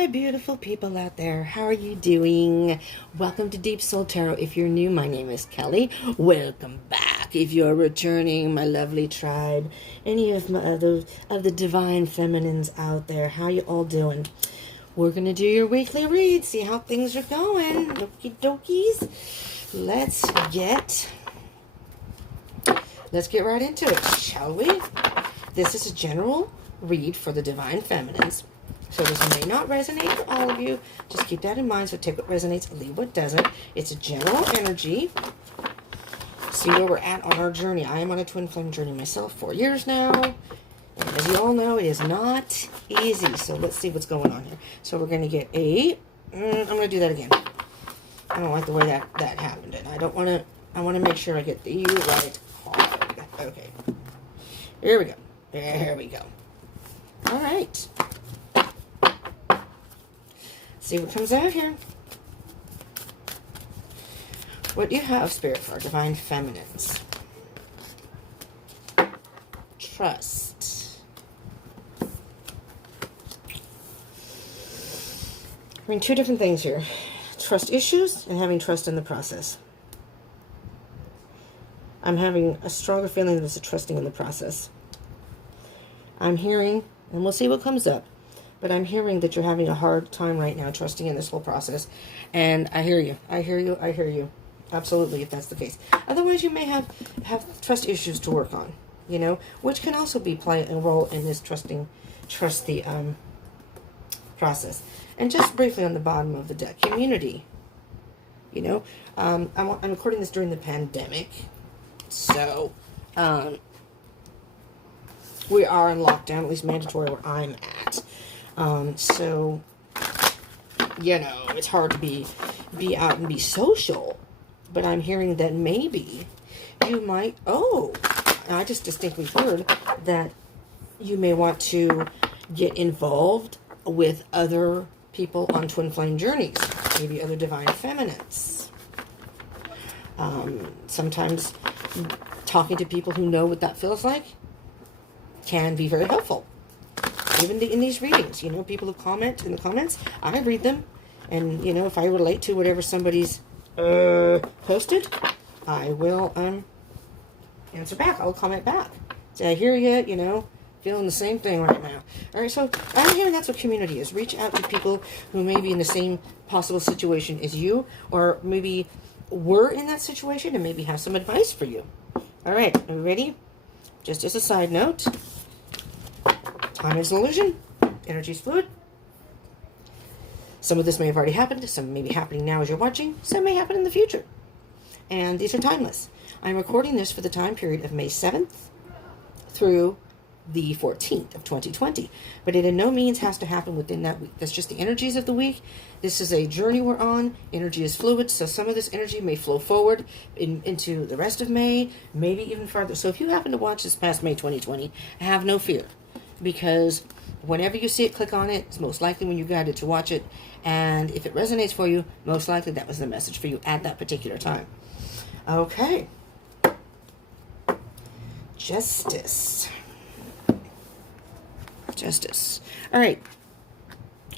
my beautiful people out there. How are you doing? Welcome to Deep Soul Tarot. If you're new, my name is Kelly. Welcome back. If you're returning, my lovely tribe, any of the divine feminines out there, how you all doing? We're going to do your weekly read, see how things are going. Okie dokies. Let's get right into it, shall we? This is a general read for the divine feminines. So this may not resonate for all of you. Just keep that in mind. So take what resonates, leave what doesn't. It's a general energy. See where we're at on our journey. I am on a twin flame journey myself, 4 years now. And as you all know, it is not easy. So let's see what's going on here. So we're going to get a... I'm going to do that again. I don't like the way that happened. And I want to make sure I get the right card. Okay. Here we go. There we go. All right. See what comes out here. What do you have, Spirit, for our divine feminines? Trust. I mean, two different things here. Trust issues and having trust in the process. I'm having a stronger feeling that it's a trusting in the process. I'm hearing, and we'll see what comes up, but I'm hearing that you're having a hard time right now trusting in this whole process. And I hear you. I hear you. I hear you. Absolutely, if that's the case. Otherwise, you may have trust issues to work on, you know, which can also play a role in this trust the process. And just briefly on the bottom of the deck, community. You know, I'm recording this during the pandemic. So, we are in lockdown, at least mandatory where I'm at. So, you know, it's hard to be out and be social. But I'm hearing that maybe you might, I just distinctly heard that you may want to get involved with other people on twin flame journeys. Maybe other divine feminines. Sometimes talking to people who know what that feels like can be very helpful. Even in these readings, you know, people who comment in the comments, I read them. And, you know, if I relate to whatever somebody's posted, I will answer back. I will comment back. Say, I hear you, you know, feeling the same thing right now. All right, so I'm hearing that's what community is. Reach out to people who may be in the same possible situation as you, or maybe were in that situation and maybe have some advice for you. All right, are we ready? Just as a side note, time is an illusion. Energy is fluid. Some of this may have already happened. Some may be happening now as you're watching. Some may happen in the future. And these are timeless. I'm recording this for the time period of May 7th through the 14th of 2020. But it in no means has to happen within that week. That's just the energies of the week. This is a journey we're on. Energy is fluid, so some of this energy may flow forward into the rest of May, maybe even farther. So if you happen to watch this past May 2020, have no fear. Because whenever you see it, click on it. It's most likely when you guided to watch it. And if it resonates for you, most likely that was the message for you at that particular time. Okay. Justice. Justice. All right.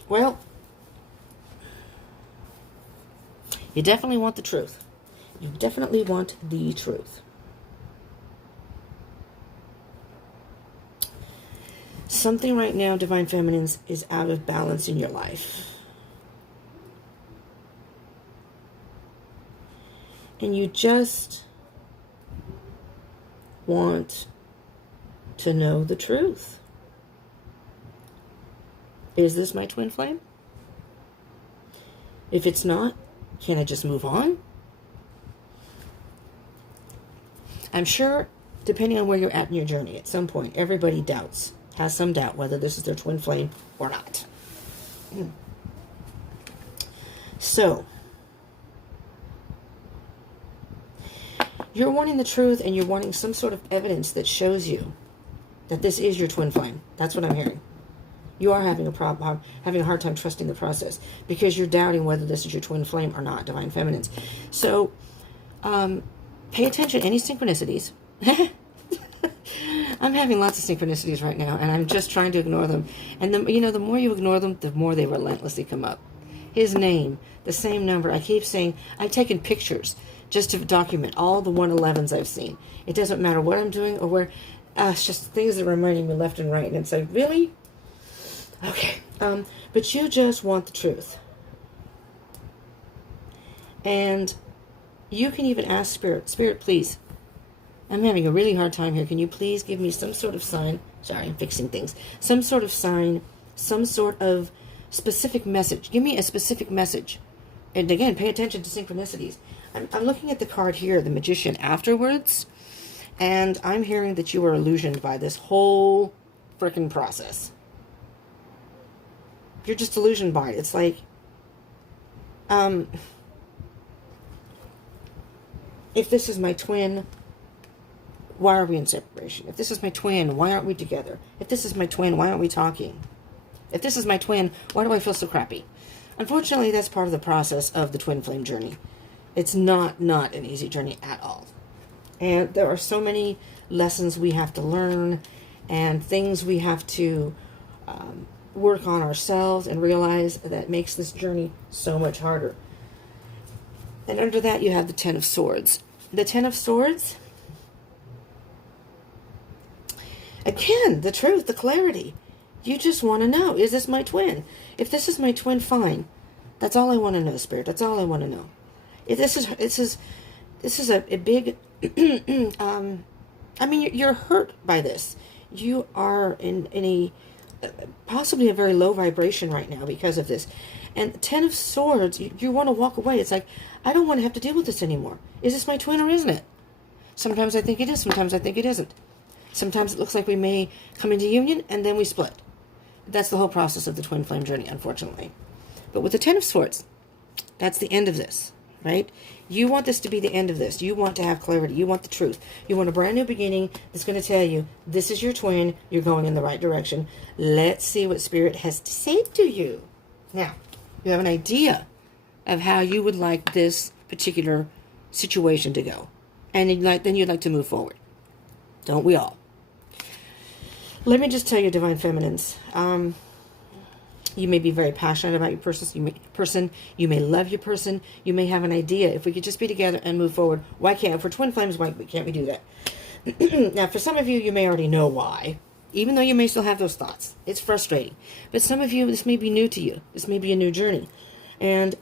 Well, you definitely want the truth. You definitely want the truth. Something right now, divine feminines, is out of balance in your life. And you just want to know the truth. Is this my twin flame? If it's not, can I just move on? I'm sure, depending on where you're at in your journey, at some point, everybody has some doubt whether this is their twin flame or not. So, you're wanting the truth, and you're wanting some sort of evidence that shows you that this is your twin flame. That's what I'm hearing. You are having a problem, having a hard time trusting the process because you're doubting whether this is your twin flame or not, divine feminines. So, pay attention to any synchronicities. I'm having lots of synchronicities right now, and I'm just trying to ignore them. And the more you ignore them, the more they relentlessly come up. His name, the same number. I keep saying, I've taken pictures just to document all the 111s I've seen. It doesn't matter what I'm doing or where. It's just things that are reminding me left and right. And it's like, really? Okay. But you just want the truth. And you can even ask Spirit, Spirit, please. I'm having a really hard time here. Can you please give me some sort of sign? Sorry, I'm fixing things. Some sort of sign, some sort of specific message. Give me a specific message. And again, pay attention to synchronicities. I'm looking at the card here, the Magician, afterwards. And I'm hearing that you were illusioned by this whole freaking process. You're just illusioned by it. It's like, if this is my twin, why are we in separation? If this is my twin, why aren't we together? If this is my twin, why aren't we talking? If this is my twin, why do I feel so crappy? Unfortunately, that's part of the process of the twin flame journey. It's not an easy journey at all. And there are so many lessons we have to learn and things we have to work on ourselves and realize that makes this journey so much harder. And under that, you have the Ten of Swords. The Ten of Swords, again, the truth, the clarity. You just want to know, is this my twin? If this is my twin, fine. That's all I want to know, Spirit. That's all I want to know. If this is a big, I mean, you're hurt by this. You are in a, possibly a very low vibration right now because of this. And Ten of Swords, you want to walk away. It's like, I don't want to have to deal with this anymore. Is this my twin or isn't it? Sometimes I think it is. Sometimes I think it isn't. Sometimes it looks like we may come into union and then we split. That's the whole process of the twin flame journey, unfortunately. But with the Ten of Swords, that's the end of this, right? You want this to be the end of this. You want to have clarity. You want the truth. You want a brand new beginning that's going to tell you, this is your twin. You're going in the right direction. Let's see what Spirit has to say to you. Now, you have an idea of how you would like this particular situation to go. And then you'd like to move forward. Don't we all? Let me just tell you, Divine Feminines, you may be very passionate about your person. You may love your person. You may have an idea. If we could just be together and move forward, why can't, for twin flames, why can't we do that? Now, for some of you, you may already know why, even though you may still have those thoughts. It's frustrating. But some of you, this may be new to you. This may be a new journey. And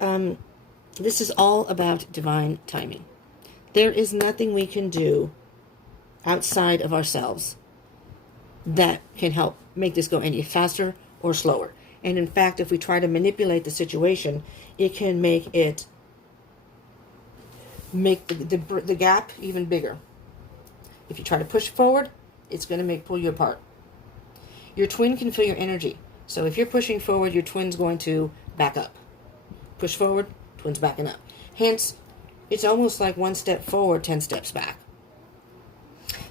this is all about divine timing. There is nothing we can do outside of ourselves that can help make this go any faster or slower. And in fact, if we try to manipulate the situation, it can make the gap even bigger. If you try to push forward, it's going to pull you apart. Your twin can feel your energy. So if you're pushing forward, your twin's going to back up. Push forward, twin's backing up. Hence, it's almost like 1 step forward, 10 steps back.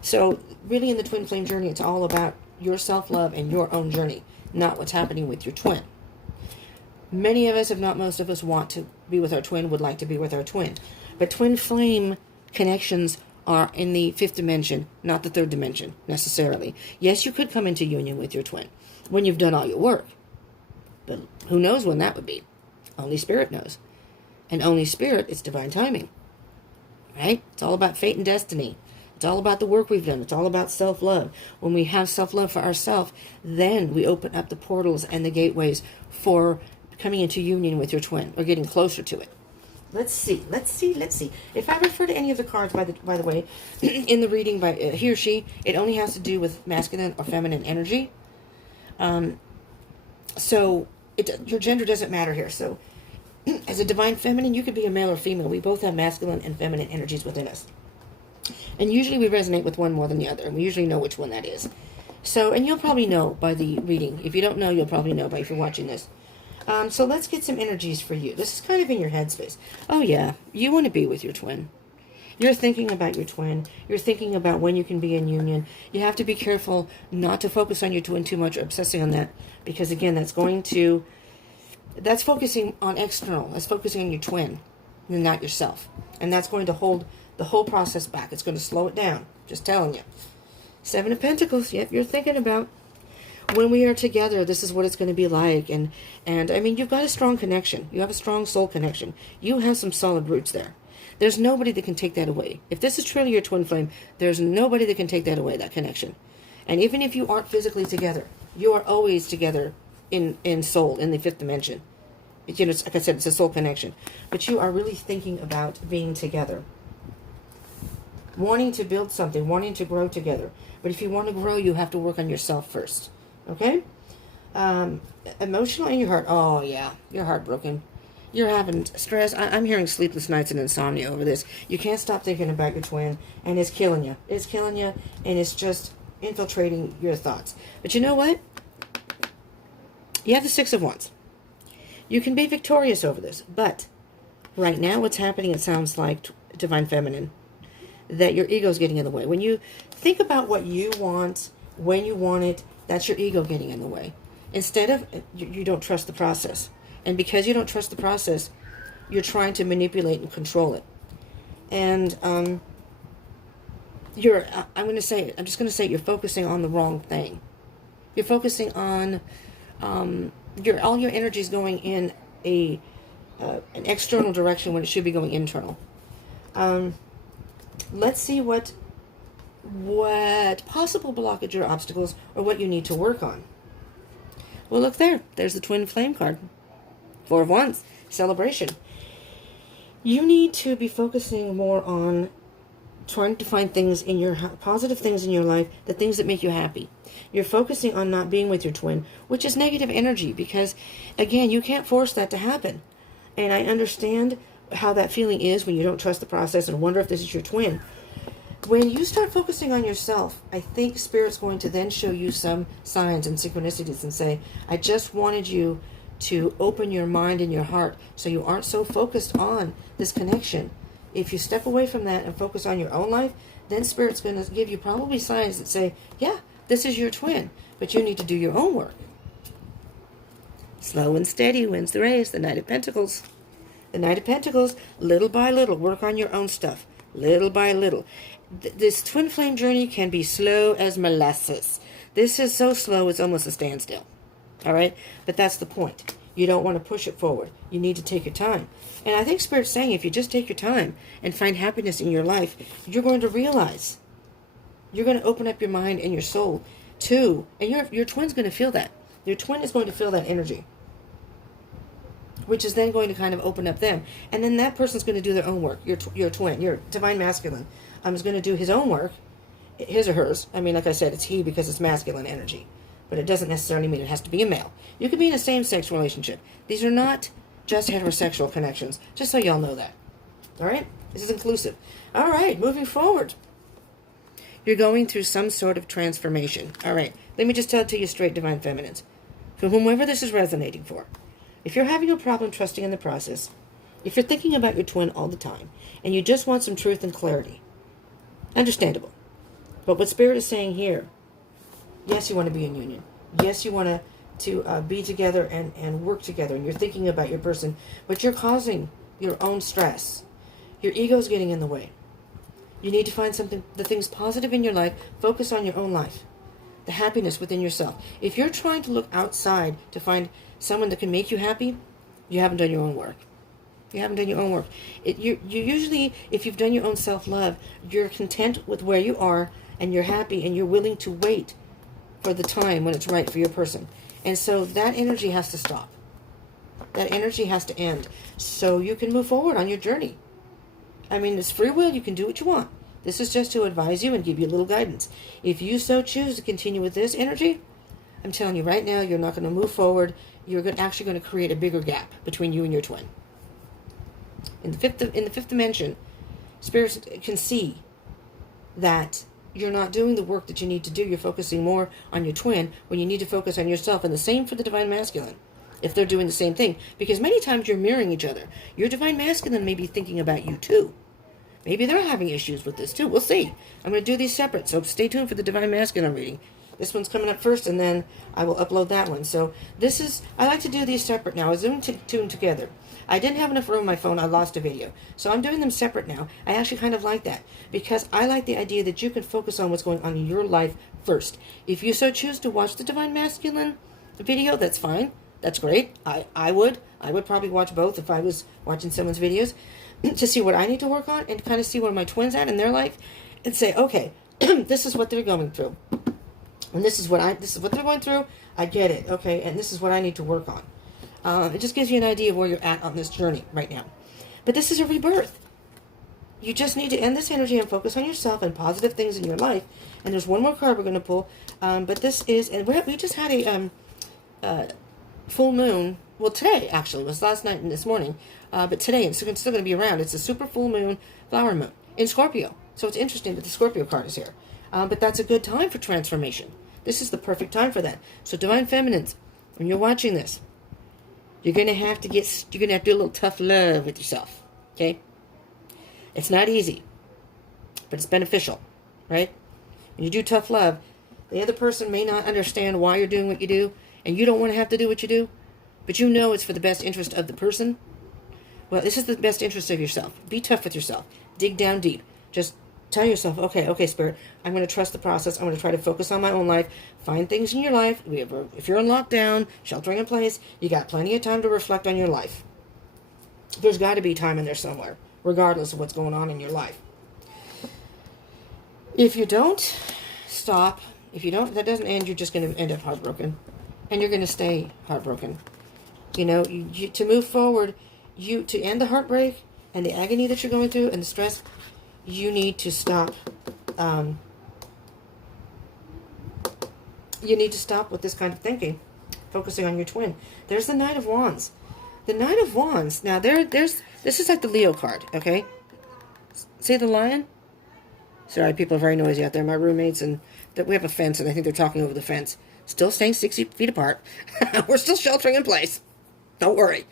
So really in the twin flame journey, it's all about your self-love and your own journey, not what's happening with your twin. Many of us, if not most of us, want to be with our twin, would like to be with our twin. But twin flame connections are in the 5th dimension, not the 3rd dimension, necessarily. Yes, you could come into union with your twin when you've done all your work. But who knows when that would be? Only Spirit knows. And only Spirit, it's divine timing. Right? It's all about fate and destiny. It's all about the work we've done. It's all about self-love. When we have self-love for ourselves, then we open up the portals and the gateways for coming into union with your twin or getting closer to it. Let's see. If I refer to any of the cards, by the way, in the reading by he or she, it only has to do with masculine or feminine energy. So your gender doesn't matter here. So as a divine feminine, you could be a male or female. We both have masculine and feminine energies within us. And usually we resonate with one more than the other. And we usually know which one that is. So, and you'll probably know by the reading. If you don't know, you'll probably know by if you're watching this. So let's get some energies for you. This is kind of in your headspace. Oh yeah, you want to be with your twin. You're thinking about your twin. You're thinking about when you can be in union. You have to be careful not to focus on your twin too much or obsessing on that. Because again, that's focusing on external. That's focusing on your twin and not yourself. And that's going to hold the whole process back. It's going to slow it down. Just telling you. Seven of Pentacles. Yep, you're thinking about when we are together, this is what it's going to be like. And I mean, you've got a strong connection. You have a strong soul connection. You have some solid roots there. There's nobody that can take that away. If this is truly your twin flame, there's nobody that can take that away, that connection. And even if you aren't physically together, you are always together in soul, in the fifth dimension. You know, like I said, it's a soul connection. But you are really thinking about being together. Wanting to build something, wanting to grow together. But if you want to grow, you have to work on yourself first. Okay? Emotional in your heart. Oh, yeah. You're heartbroken. You're having stress. I'm hearing sleepless nights and insomnia over this. You can't stop thinking about your twin, and it's killing you. It's killing you, and it's just infiltrating your thoughts. But you know what? You have the Six of Wands. You can be victorious over this, but right now what's happening, it sounds like Divine Feminine, that your ego's getting in the way. When you think about what you want, when you want it, that's your ego getting in the way. Instead of, you don't trust the process. And because you don't trust the process, you're trying to manipulate and control it. And I'm just going to say you're focusing on the wrong thing. You're focusing on, all your energy is going in an external direction when it should be going internal. Let's see what possible blockage or obstacles or what you need to work on. Well, look there. There's the Twin Flame card. Four of Wands. Celebration. You need to be focusing more on trying to find things in your positive things in your life, the things that make you happy. You're focusing on not being with your twin, which is negative energy because, again, you can't force that to happen. And I understand how that feeling is when you don't trust the process and wonder if this is your twin. When you start focusing on yourself, I think Spirit's going to then show you some signs and synchronicities and say, I just wanted you to open your mind and your heart so you aren't so focused on this connection. If you step away from that and focus on your own life, then Spirit's going to give you probably signs that say, yeah, this is your twin, but you need to do your own work. Slow and steady wins the race. The Knight of Pentacles. The Knight of Pentacles, little by little, work on your own stuff. Little by little. This twin flame journey can be slow as molasses. This is so slow it's almost a standstill. All right? But that's the point. You don't want to push it forward. You need to take your time. And I think Spirit's saying if you just take your time and find happiness in your life, you're going to realize. You're going to open up your mind and your soul too. And your twin's going to feel that. Your twin is going to feel that energy, which is then going to kind of open up them. And then that person's going to do their own work. Your twin, your divine masculine, is going to do his own work, his or hers. I mean, like I said, it's he because it's masculine energy. But it doesn't necessarily mean it has to be a male. You could be in a same-sex relationship. These are not just heterosexual connections, just so y'all know that. All right? This is inclusive. All right, moving forward. You're going through some sort of transformation. All right, let me just tell it to you straight, Divine Feminines. For whomever this is resonating for, if you're having a problem trusting in the process, if you're thinking about your twin all the time, and you just want some truth and clarity, understandable. But what Spirit is saying here, yes, you want to be in union. Yes, you want to be together and work together, and you're thinking about your person, but you're causing your own stress. Your ego's getting in the way. You need to find the things positive in your life. Focus on your own life, the happiness within yourself. If you're trying to look outside to find someone that can make you happy, you haven't done your own work. You haven't done your own work. You usually, if you've done your own self-love, you're content with where you are, and you're happy, and you're willing to wait for the time when it's right for your person. And so that energy has to stop. That energy has to end so you can move forward on your journey. I mean, it's free will. You can do what you want. This is just to advise you and give you a little guidance. If you so choose to continue with this energy, I'm telling you right now, you're not going to move forward. You're actually going to create a bigger gap between you and your twin. In the fifth dimension, spirits can see that you're not doing the work that you need to do. You're focusing more on your twin when you need to focus on yourself. And the same for the divine masculine, if they're doing the same thing. Because many times you're mirroring each other. Your divine masculine may be thinking about you too. Maybe they're having issues with this too. We'll see. I'm going to do these separate, so stay tuned for the divine masculine reading. This one's coming up first, and then I will upload that one. So this is, I like to do these separate now. I zoom to them together. I didn't have enough room on my phone. I lost a video. So I'm doing them separate now. I actually kind of like that because I like the idea that you can focus on what's going on in your life first. If you so choose to watch the Divine Masculine video, that's fine. That's great. I would probably watch both if I was watching someone's videos to see what I need to work on and kind of see where my twins at in their life and say, okay, this is what they're going through. And this is what they're going through. I get it. Okay. And this is what I need to work on. It just gives you an idea of where you're at on this journey right now. But this is a rebirth. You just need to end this energy and focus on yourself and positive things in your life. And there's one more card we're going to pull. But this is, and we just had a full moon. Well, today, actually. It was last night and this morning. But today, it's still going to be around. It's a super full moon, flower moon in Scorpio. So it's interesting that the Scorpio card is here. But that's a good time for transformation. This is the perfect time for that. So Divine Feminines, when you're watching this, you're going to have to do a little tough love with yourself. Okay? It's not easy, but it's beneficial, right? When you do tough love, the other person may not understand why you're doing what you do, and you don't want to have to do what you do, but you know it's for the best interest of the person. Well, this is the best interest of yourself. Be tough with yourself. Dig down deep. Just tell yourself, okay, Spirit, I'm going to trust the process. I'm going to try to focus on my own life. Find things in your life. If you're in lockdown, sheltering in place, you got plenty of time to reflect on your life. There's got to be time in there somewhere, regardless of what's going on in your life. If you don't, stop. If you don't, that doesn't end, you're just going to end up heartbroken. And you're going to stay heartbroken. You know, to move forward, to end the heartbreak and the agony that you're going through and the stress, you need to stop. You need to stop with this kind of thinking, focusing on your twin. There's the Knight of Wands. The Knight of Wands. Now, this is like the Leo card, okay? See the lion? Sorry, people are very noisy out there. My roommates, and we have a fence, and I think they're talking over the fence. Still staying 60 feet apart. We're still sheltering in place. Don't worry.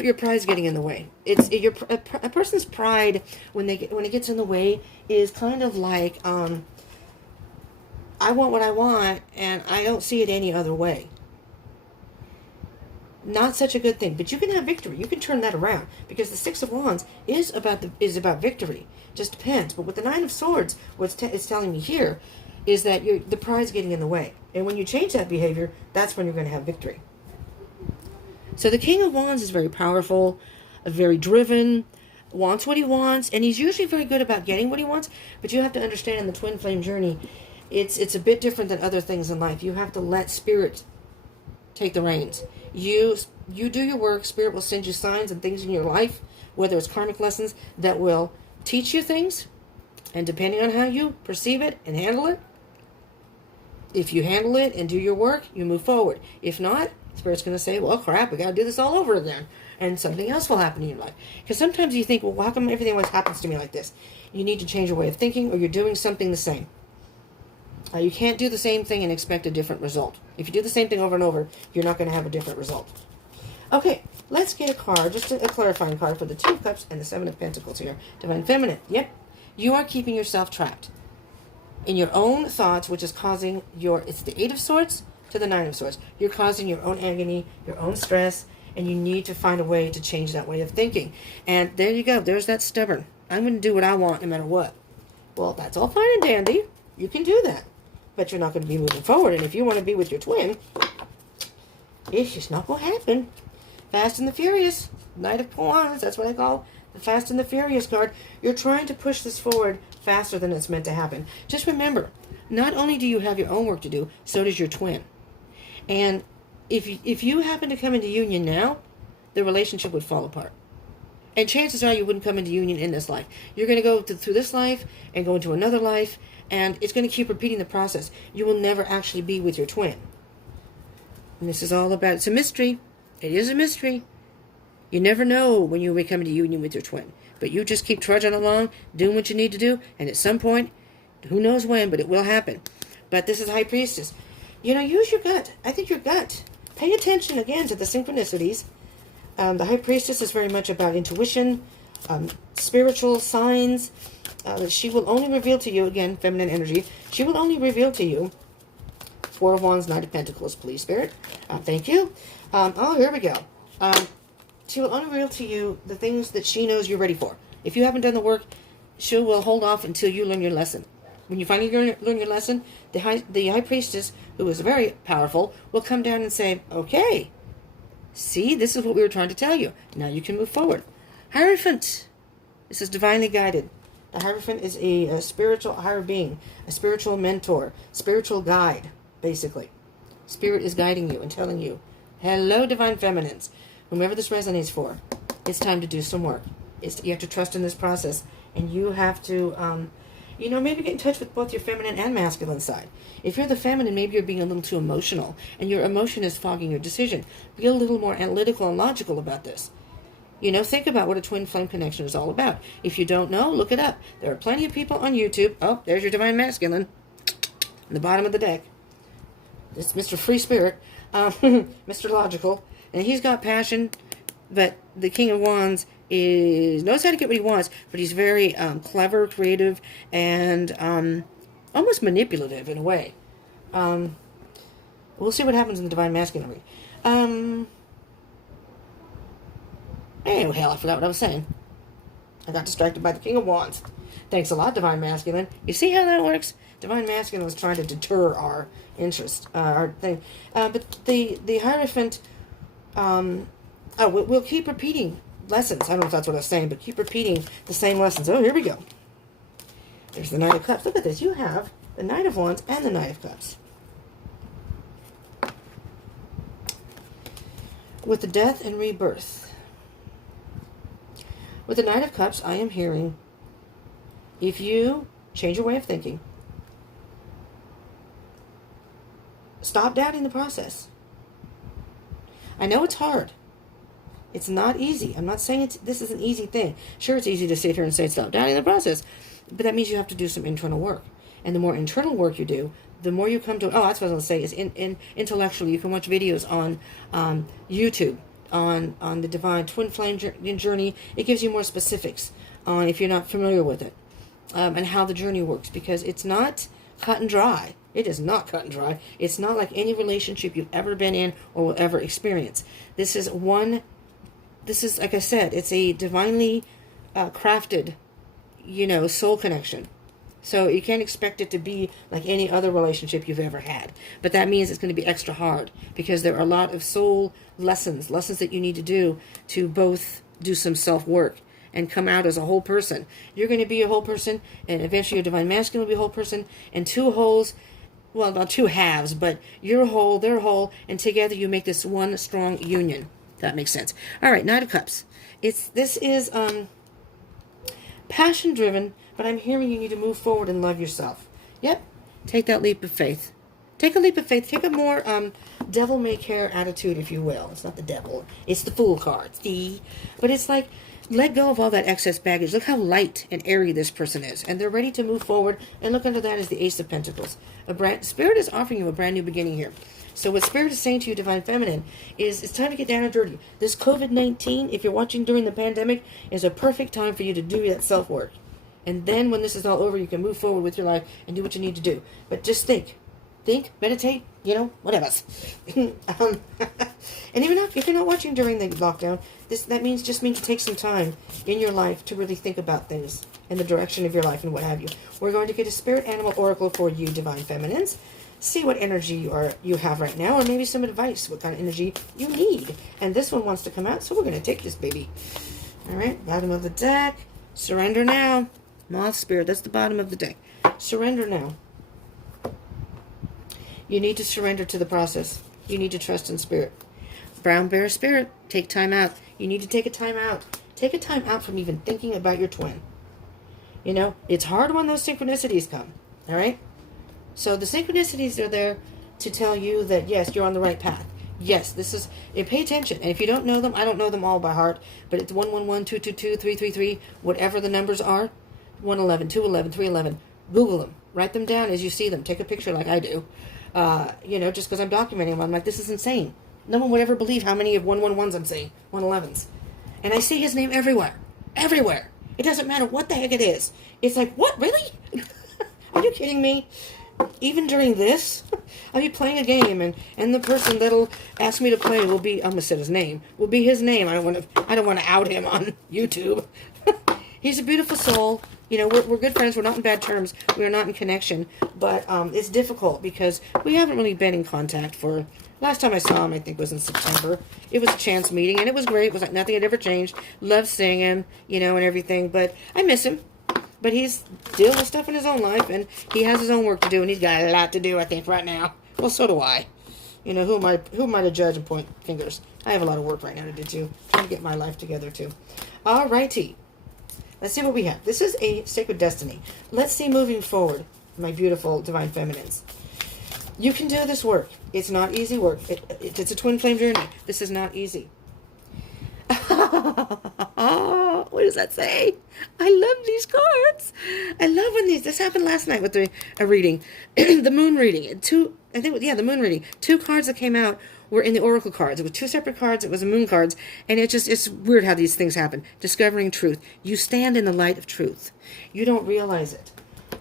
Your pride's getting in the way. A person's pride when it gets in the way is kind of like I want what I want and I don't see it any other way. Not such a good thing, but you can have victory. You can turn that around because the Six of Wands is about victory. Just depends. But with the Nine of Swords, what it's telling me here is that the pride's getting in the way, and when you change that behavior, that's when you're going to have victory. So the King of Wands is very powerful, very driven, wants what he wants, and he's usually very good about getting what he wants, but you have to understand in the twin flame journey, it's a bit different than other things in life. You have to let Spirit take the reins. You do your work. Spirit will send you signs and things in your life, whether it's karmic lessons, that will teach you things, and depending on how you perceive it and handle it, if you handle it and do your work, you move forward. If not, Spirit's going to say, well, crap, we got to do this all over again. And something else will happen in your life. Because sometimes you think, well, how come everything always happens to me like this? You need to change your way of thinking, or you're doing something the same. You can't do the same thing and expect a different result. If you do the same thing over and over, you're not going to have a different result. Okay, let's get a card, just a clarifying card for the Two of Cups and the Seven of Pentacles here. Divine Feminine. Yep. You are keeping yourself trapped in your own thoughts, which is causing it's the Eight of Swords to the Nine of Swords. You're causing your own agony, your own stress, and you need to find a way to change that way of thinking. And there you go. There's that stubborn. I'm going to do what I want no matter what. Well, that's all fine and dandy. You can do that. But you're not going to be moving forward. And if you want to be with your twin, it's just not going to happen. Fast and the Furious. Knight of Wands. That's what I call the Fast and the Furious card. You're trying to push this forward faster than it's meant to happen. Just remember, not only do you have your own work to do, so does your twin. And if you happen to come into union now, the relationship would fall apart. And chances are you wouldn't come into union in this life. You're going to go through this life and go into another life, and it's going to keep repeating the process. You will never actually be with your twin. And this is all about, it's a mystery. It is a mystery. You never know when you will come into union with your twin. But you just keep trudging along, doing what you need to do, and at some point, who knows when, but it will happen. But this is High Priestess. You know, use your gut. I think your gut. Pay attention, again, to the synchronicities. The High Priestess is very much about intuition, spiritual signs. She will only reveal to you, again, feminine energy, she will only reveal to you Four of Wands, Knight of Pentacles, please, Spirit. Thank you. Here we go. She will unveil to you the things that she knows you're ready for. If you haven't done the work, she will hold off until you learn your lesson. When you finally learn your lesson, the high priestess, who is very powerful, will come down and say, okay, see, this is what we were trying to tell you. Now you can move forward. Hierophant. This is divinely guided. The Hierophant is a spiritual higher being, a spiritual mentor, spiritual guide, basically. Spirit is guiding you and telling you, hello, Divine Feminines. Whomever this resonates for, it's time to do some work. You have to trust in this process. And you have to, maybe get in touch with both your feminine and masculine side. If you're the feminine, maybe you're being a little too emotional, and your emotion is fogging your decision. Be a little more analytical and logical about this. Think about what a twin flame connection is all about. If you don't know, look it up. There are plenty of people on YouTube. Oh, there's your Divine Masculine. In the bottom of the deck. It's Mr. Free Spirit. Mr. Logical. And he's got passion, but the King of Wands knows how to get what he wants, but he's very clever, creative, and almost manipulative in a way. We'll see what happens in the Divine Masculine. Anyway, hell, I forgot what I was saying. I got distracted by the King of Wands. Thanks a lot, Divine Masculine. You see how that works? Divine Masculine was trying to deter our interest, our thing. But the Hierophant, we'll keep repeating lessons. I don't know if that's what I was saying, but keep repeating the same lessons. Oh, here we go. There's the Knight of Cups. Look at this. You have the Knight of Wands and the Knight of Cups. With the Death and Rebirth. With the Knight of Cups, I am hearing, if you change your way of thinking, stop doubting the process. I know it's hard. It's not easy. I'm not saying this is an easy thing. Sure, it's easy to sit here and say stop doubting the process, but that means you have to do some internal work. And the more internal work you do, the more you come to, that's what I was going to say, is intellectually. You can watch videos on YouTube on the Divine Twin Flame journey. It gives you more specifics on, if you're not familiar with it, and how the journey works, because it's not cut and dry. It is not cut and dry. It's not like any relationship you've ever been in or will ever experience. This is, like I said, it's a divinely crafted, soul connection. So you can't expect it to be like any other relationship you've ever had. But that means it's going to be extra hard, because there are a lot of soul lessons that you need to do to both do some self-work and come out as a whole person. You're going to be a whole person, and eventually your Divine Masculine will be a whole person, and two wholes, well, not two halves, but you're whole, they're whole, and together you make this one strong union. That makes sense. All right, Knight of Cups. This is passion-driven, but I'm hearing you need to move forward and love yourself. Yep. Take that leap of faith. Take a leap of faith. Take a more devil-may-care attitude, if you will. It's not the devil. It's the Fool card. See? But it's like, let go of all that excess baggage. Look how light and airy this person is. And they're ready to move forward. And look under that is the Ace of Pentacles. Spirit is offering you a brand new beginning here. So what Spirit is saying to you, Divine Feminine, is it's time to get down and dirty. This COVID-19, if you're watching during the pandemic, is a perfect time for you to do that self-work. And then when this is all over, you can move forward with your life and do what you need to do. But just think, meditate, whatever. And even if you're not watching during the lockdown, that means to take some time in your life to really think about things and the direction of your life and what have you. We're going to get a Spirit Animal Oracle for you, Divine Feminines. See what energy you have right now, or maybe some advice, what kind of energy you need. And this one wants to come out, so we're going to take this baby. All right, bottom of the deck. Surrender now. Moth Spirit, that's the bottom of the deck. Surrender now. You need to surrender to the process. You need to trust in Spirit. Brown Bear Spirit, take time out. You need to take a time out. Take a time out from even thinking about your twin. It's hard when those synchronicities come. All right? So the synchronicities are there to tell you that, yes, you're on the right path. Yes, pay attention. And if you don't know them, I don't know them all by heart, but it's 111, 222, 333, whatever the numbers are, 111, 211, 311. Google them. Write them down as you see them. Take a picture like I do. Just because I'm documenting them, I'm like, this is insane. No one would ever believe how many of 111s I'm seeing, 111s. And I see his name everywhere. Everywhere. It doesn't matter what the heck it is. It's like, what, really? Are you kidding me? even during this, I'll be playing a game, and the person that'll ask me to play will be, I'm gonna say his name, will be his name. I don't want to out him on YouTube. He's a beautiful soul. You know, we're good friends. We're not in bad terms. We are not in connection. But it's difficult because we haven't really been in contact for... Last time I saw him, I think, was in September. It was a chance meeting, and it was great. It was like nothing had ever changed. Loved seeing him, you know, and everything. But I miss him. But he's dealing with stuff in his own life, and he has his own work to do, and he's got a lot to do, I think, right now. Well, so do I. You know, who am I to judge and point fingers? I have a lot of work right now to do, too. Trying to get my life together, too. All righty. Let's see what we have. This is a sacred destiny. Let's see moving forward, my beautiful divine feminines. You can do this work. It's not easy work. It's a twin flame journey. This is not easy. What does that say? I love these cards. I love when this happened last night with a reading. The moon reading. The moon reading. 2 cards that came out were in the oracle cards. It was 2 separate cards. It was the moon cards. And it's weird how these things happen. Discovering truth. You stand in the light of truth. You don't realize it.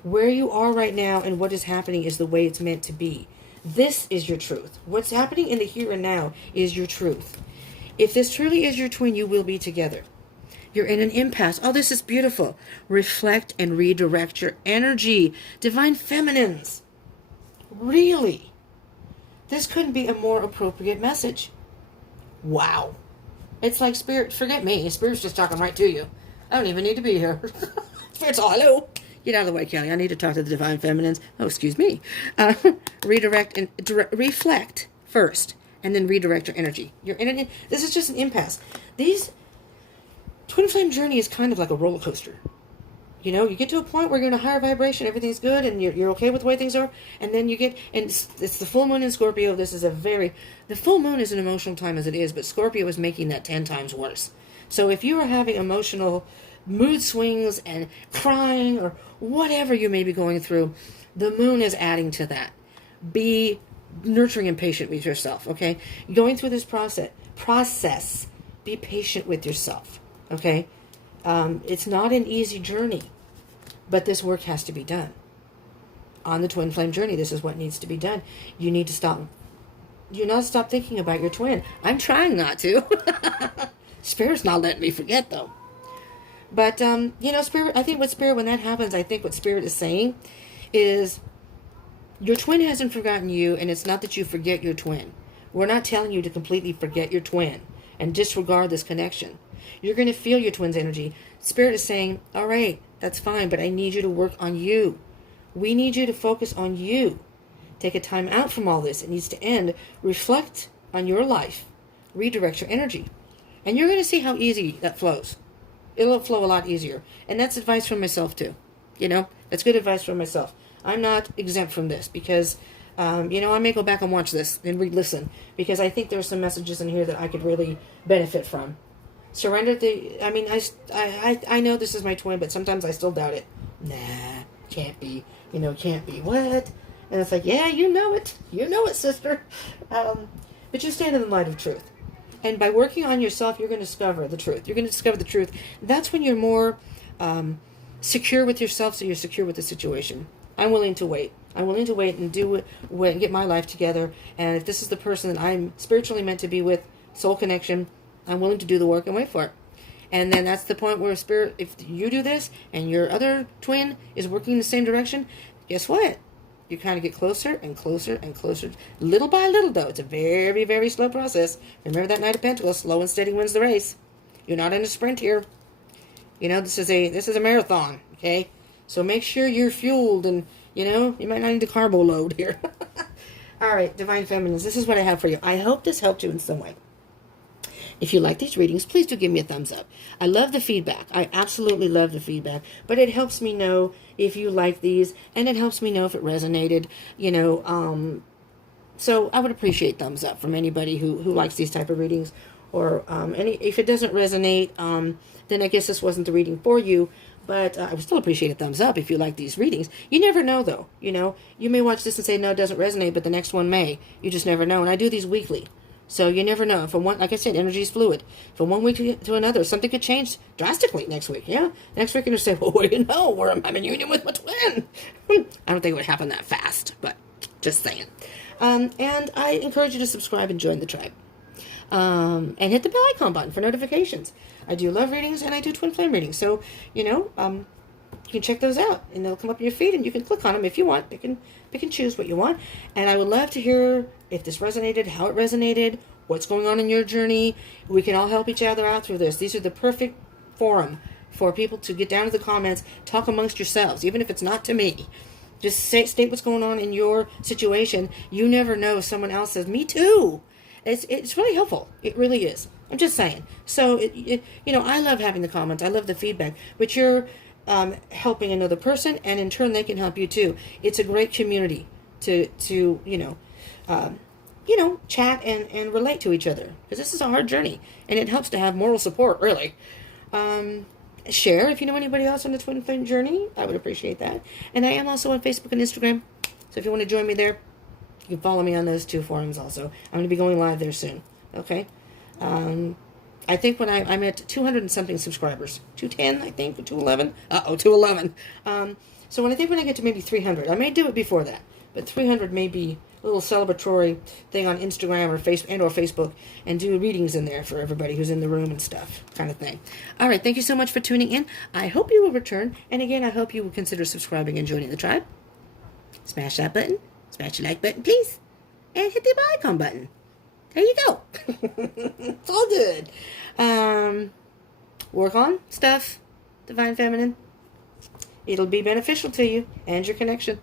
Where you are right now and what is happening is the way it's meant to be. This is your truth. What's happening in the here and now is your truth. If this truly is your twin, you will be together. You're in an impasse. Oh, this is beautiful. Reflect and redirect your energy. Divine feminines. Really? This couldn't be a more appropriate message. Wow. It's like Spirit, forget me. Spirit's just talking right to you. I don't even need to be here. Spirit's all, hello. Get out of the way, Kelly. I need to talk to the divine feminines. Oh, excuse me. Redirect and reflect first, and then redirect your energy. This is just an impasse. These twin flame journey is kind of like a roller coaster. You know, you get to a point where you're in a higher vibration, everything's good, and you're okay with the way things are, and then you get, and it's the full moon in Scorpio. This is the full moon is an emotional time as it is, but Scorpio is making that 10 times worse. So if you are having emotional mood swings and crying or whatever you may be going through, the moon is adding to that. Be nurturing and patient with yourself, okay? Going through this process, be patient with yourself, okay? It's not an easy journey, but this work has to be done. On the twin flame journey, this is what needs to be done. You need to stop thinking about your twin. I'm trying not to. Spirit's not letting me forget, though. But, you know, Spirit, I think when that happens, I think what Spirit is saying is your twin hasn't forgotten you, and it's not that you forget your twin. We're not telling you to completely forget your twin and disregard this connection. You're going to feel your twin's energy. Spirit is saying, all right, that's fine, but I need you to work on you. We need you to focus on you. Take a time out from all this. It needs to end. Reflect on your life. Redirect your energy. And you're going to see how easy that flows. It'll flow a lot easier. And that's advice from myself, too. You know, that's good advice from myself. I'm not exempt from this because, you know, I may go back and watch this and re-listen because I think there's some messages in here that I could really benefit from. Surrender I know this is my twin, but sometimes I still doubt it. Nah, can't be. You know, can't be. What? And it's like, yeah, you know it. You know it, sister. But you stand in the light of truth. And by working on yourself, you're going to discover the truth. You're going to discover the truth. That's when you're more secure with yourself, so you're secure with the situation. I'm willing to wait. I'm willing to wait and get my life together. And if this is the person that I'm spiritually meant to be with, soul connection, I'm willing to do the work and wait for it. And then that's the point where Spirit, if you do this and your other twin is working in the same direction, guess what? You kind of get closer and closer and closer, little by little, though. It's a very, very slow process. Remember that Knight of Pentacles, slow and steady wins the race. You're not in a sprint here. You know, this is a marathon, okay? So make sure you're fueled and, you know, you might not need a carbo load here. All right, Divine Feminines, this is what I have for you. I hope this helped you in some way. If you like these readings, please do give me a thumbs up. I love the feedback. I absolutely love the feedback. But it helps me know if you like these, and it helps me know if it resonated, you know. So I would appreciate thumbs up from anybody who likes these type of readings. Or if it doesn't resonate, then I guess this wasn't the reading for you. But I would still appreciate a thumbs up if you like these readings. You never know, though. You know, you may watch this and say, no, it doesn't resonate, but the next one may. You just never know. And I do these weekly. So you never know. From one, like I said, energy is fluid. From one week to another, something could change drastically next week. Yeah, next week you're gonna say, "Well, what do you know? I'm in union with my twin." I don't think it would happen that fast, but just saying. And I encourage you to subscribe and join the tribe. And hit the bell icon button for notifications. I do love readings and I do twin flame readings. So, you can check those out and they'll come up in your feed and you can click on them if you want. Pick and choose what you want. And I would love to hear if this resonated, how it resonated, what's going on in your journey. We can all help each other out through this. These are the perfect forum for people to get down to the comments, talk amongst yourselves, even if it's not to me. Just state what's going on in your situation. You never know if someone else says, "Me too." It's really helpful. It really is. I'm just saying. So, I love having the comments. I love the feedback. But you're helping another person, and in turn, they can help you too. It's a great community to chat and relate to each other. Because this is a hard journey. And it helps to have moral support, really. Share if you know anybody else on the twin flame journey. I would appreciate that. And I am also on Facebook and Instagram. So if you want to join me there, you can follow me on those two forums also. I'm going to be going live there soon. Okay? I think when I'm at 200 and something subscribers. 210, I think, or 211. 211. So when I get to maybe 300, I may do it before that. But 300 may be a little celebratory thing on Instagram or Facebook and do readings in there for everybody who's in the room and stuff, kind of thing. All right, thank you so much for tuning in. I hope you will return. And again, I hope you will consider subscribing and joining the tribe. Smash that button. Smash the like button, please. And hit the bell icon button. There you go. It's all good. Work on stuff, Divine Feminine. It'll be beneficial to you and your connection.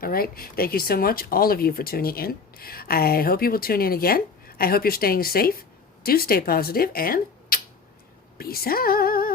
All right. Thank you so much, all of you, for tuning in. I hope you will tune in again. I hope you're staying safe. Do stay positive and peace out.